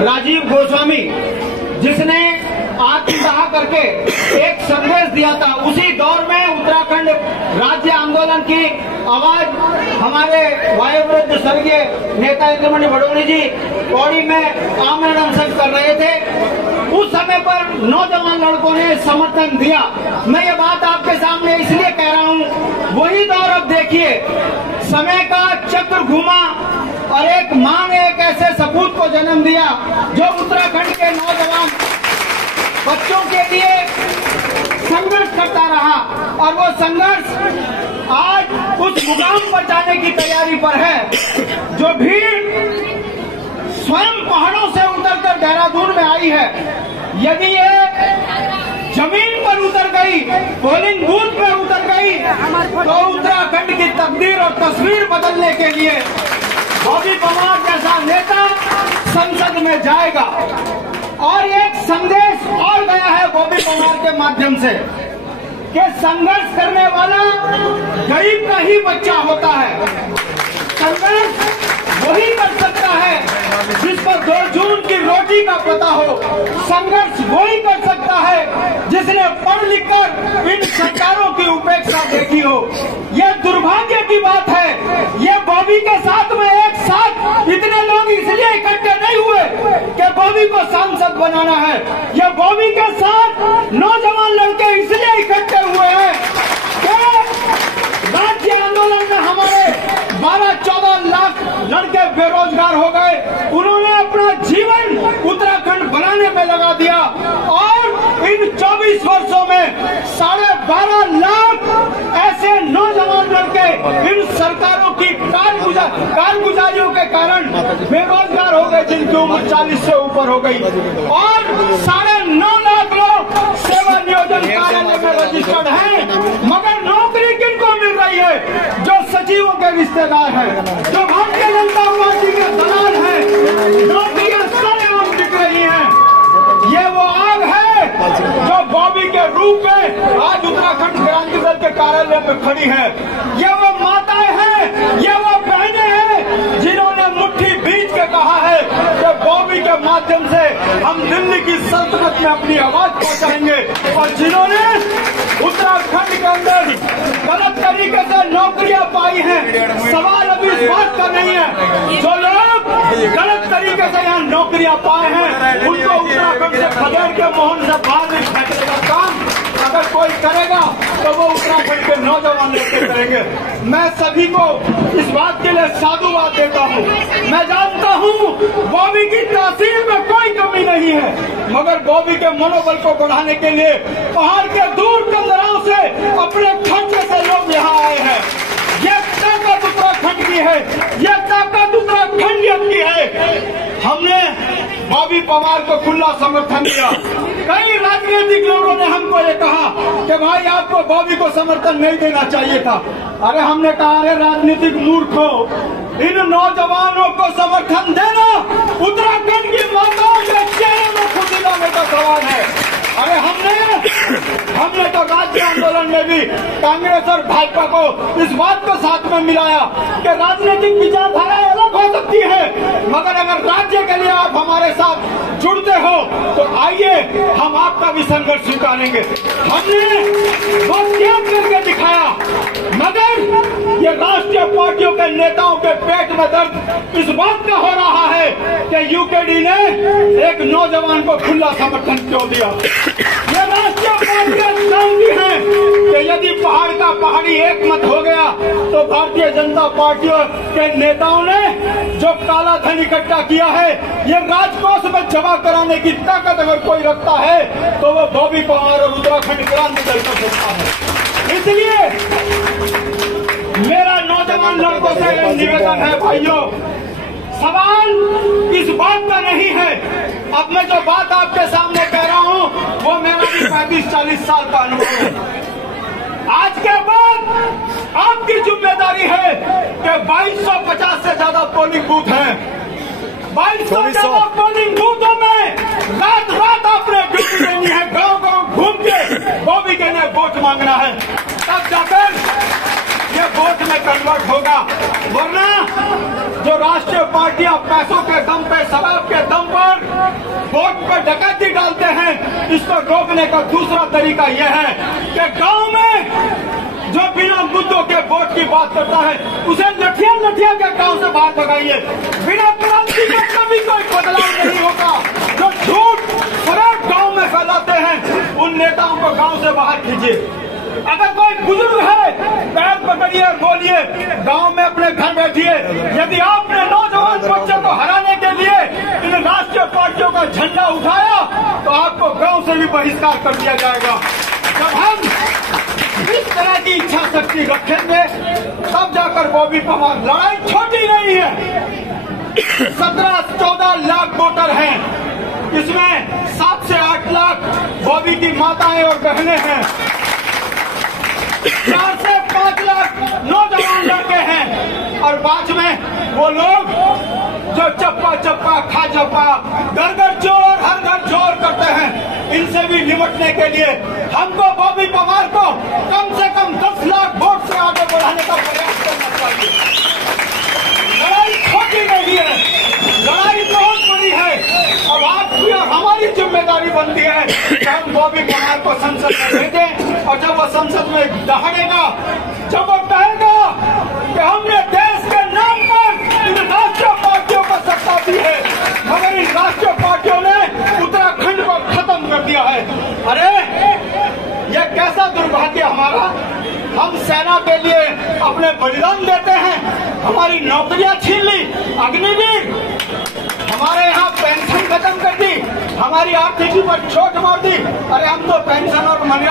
राजीव गोस्वामी, जिसने आत्मदाह करके एक संदेश दिया था। उसी दौर में उत्तराखंड राज्य आंदोलन की आवाज हमारे वायुवृद्ध स्वर्गीय नेता इंद्रमणि भड़ोनी जी पौड़ी में आमरण अनशन कर रहे थे। उस समय पर नौजवान लड़कों ने समर्थन दिया। मैं ये बात आपके सामने इसलिए कह रहा हूँ, वही दौर अब देखिए, समय का चक्र घुमा और एक मां ने एक ऐसे सपूत को जन्म दिया जो उत्तराखंड के नौजवान बच्चों के लिए संघर्ष करता रहा, और वो संघर्ष आज उस मुकाम पर जाने की तैयारी पर है। जो भीड़ स्वयं पहाड़ों से उतरकर देहरादून में आई है, यदि ये जमीन पर उतर गई, पोलिंग बूथ पर उतर गई, तो उत्तराखंड की तकदीर और तस्वीर बदलने के लिए बॉबी पवार जैसा नेता संसद में जाएगा। और एक संदेश और गया है बॉबी पवार के माध्यम से कि संघर्ष करने वाला गरीब का ही बच्चा होता है। संघर्ष वही कर सकता है जिस पर 2 जून की रोटी का पता हो। संघर्ष वही कर सकता है जिसने पढ़ लिखकर इन सरकारों की उपेक्षा देखी हो। यह दुर्भाग्य की बात है। ये बॉबी के साथ में एक साथ इतने लोग इसलिए इकट्ठे नहीं हुए कि बॉबी को सांसद बनाना है। ये बॉबी के साथ नौजवान लड़के इसलिए इकट्ठे हुए हैं कि राज्य आंदोलन में हमारे 12-14 लाख लड़के बेरोजगार हो गए। उन्होंने अपना जीवन उत्तराखंड बनाने में लगा दिया, और इन 24 वर्षों में 12.5 लाख ऐसे नौजवान लड़के इन सरकारों की कारगुजारियों के कारण बेरोजगार हो गए, जिनकी उम्र 40 से ऊपर हो गई। और 9.5 लाख लोग सेवा नियोजन कार्यालय में रजिस्टर्ड हैं, मगर नौकरी किनको मिल रही है? जो सचिवों के रिश्तेदार हैं, जो भारतीय जनता पार्टी के दलाल हैं, नौकरियां सरेआम बिक रही हैं। ये वो आग है जो बॉबी के रूप में आज उत्तराखंड क्रांति दल के कार्यालय में खड़ी है। ये वो माताएं हैं, ये वो बहनें हैं जिन्होंने मुट्ठी बीच के कहा है कि बॉबी के माध्यम से हम दिल्ली की सल्तनत में अपनी आवाज पहुंचाएंगे, और जिन्होंने उत्तराखंड के अंदर गलत तरीके से नौकरियां पाई हैं। सवाल अभी इस बात का नहीं है, जो लोग गलत तरीके से यहाँ नौकरियां पाए हैं उनको उत्तराखंड से खदेड़ के मोहन से बाहर नहीं फेंकने का काम अगर कोई करेगा तो वो उत्तराखंड के नौजवान लड़के करेंगे। मैं सभी को इस बात के लिए साधुवाद देता हूँ। मैं जानता हूँ बॉबी की तासीर में कोई कमी नहीं है, मगर बॉबी के मनोबल को बढ़ाने के लिए पहाड़ के दूर कंदराओं से अपने खर्चे से लोग यहाँ आए हैं। ये ताकत उत्तराखंड की है, ये ताकत उत्तराखंडियत की है। हमने बॉबी पवार को खुला समर्थन दिया। कई राजनीतिक लोगों ने हमको ये कहा कि भाई आपको बॉबी को समर्थन नहीं देना चाहिए था। अरे हमने कहा, अरे राजनीतिक मूर्खों, इन नौजवानों को समर्थन देना उत्तराखंड की माताओं के चेहरे में खुशी लाने का सवाल है। अरे हमने तो राज्य आंदोलन में भी कांग्रेस और भाजपा को इस बात को साथ में मिलाया कि राजनीतिक विचारधाराएं अलग हो सकती है, मगर अगर राज्य के लिए आप हमारे साथ जुड़ते हो तो आइए हम आपका भी संघर्ष स्वीकारेंगे। हमने वो त्याग करके दिखाया, मगर ये राष्ट्रीय पार्टियों के नेताओं के पेट में दर्द इस बात का हो रहा है कि यूकेडी ने एक नौजवान को खुला समर्थन क्यों दिया। ये राष्ट्रीय पार्टियां जानती हैं कि यदि पहाड़ का पहाड़ी एक मत हो गया तो भारतीय जनता पार्टियों के नेताओं ने जो काला धन इकट्ठा किया है, ये राजकोष में जमा कराने की ताकत अगर कोई रखता है तो वो बॉबी पवार और उत्तराखंड क्रांति दल को सकता है। इसलिए मेरा नौजवान लड़कों से निवेदन है, भाइयों, सवाल इस बात का नहीं है। अब मैं जो बात आपके सामने कह रहा हूँ वो मेरा भी 35-40 साल का अनुभव है। आज के बाद आपकी जिम्मेदारी है कि 2250 से ज्यादा पोलिंग बूथ हैं। 2200 ज्यादा पोलिंग बूथों में रात रात आपने ड्यूटी देनी है, गांव-गांव घूम के बॉबी के लिए वोट मांगना है, तब जाकर ये वोट में कन्वर्ट होगा। वरना जो राष्ट्रीय पार्टियां पैसों के दम पे, शराब के दम पर वोट पर डकैती डालते हैं, इसको रोकने का दूसरा तरीका यह है कि गांव में जो बिना मुद्दों के वोट की बात करता है उसे लठिया लठिया के गांव से बाहर भगाइए। बिना क्रांति के कभी कोई बदलाव नहीं होगा। जो झूठ फरेब गांव में फैलाते हैं उन नेताओं को गांव से बाहर कीजिए। अगर कोई बुजुर्ग है पैर पकड़िए और बोलिए, गांव में अपने घर बैठिए। यदि आपने नौजवान बच्चों को हराने के लिए इन राष्ट्रीय पार्टियों का झंडा उठाया तो आपको गांव से भी बहिष्कार कर दिया जाएगा। जब हम इस तरह की इच्छा शक्ति रखेंगे तब जाकर बॉबी पवार, लड़ाई छोटी नहीं है। 17-14 लाख वोटर हैं, इसमें 7 से 8 लाख बॉबी की माताएं और बहनें हैं, 4 से 5 लाख नौजवान लड़के हैं और बाद में वो लोग जो चप्पा चप्पा खा चप्पा घर घर चोर हर घर चोर करते हैं। इनसे भी निपटने के लिए हमको बॉबी पवार को कम से कम 10 लाख वोट से आगे बढ़ाने का प्रयास करना चाहिए। लड़ाई छोटी नहीं है, लड़ाई बहुत बड़ी है। अब आपकी और हमारी जिम्मेदारी बनती है कि हम बॉबी पवार को संसद में भेजें और जब वो संसद में दहाड़ेगा, जब वो कहेगा कि हमने देश के नाम पर इन राष्ट्रीय पार्टियों को सत्ता दी है मगर इन राष्ट्रीय पार्टियों ने उत्तराखंड को खत्म कर दिया है। अरे यह कैसा दुर्भाग्य हमारा। हम सेना के लिए अपने बलिदान देते हैं, हमारी नौकरियां छीन ली, अग्निवीर हमारे यहाँ पेंशन खत्म कर दी, हमारी आर्थिकी पर चोट मार दी। अरे हम तो पेंशन और मनी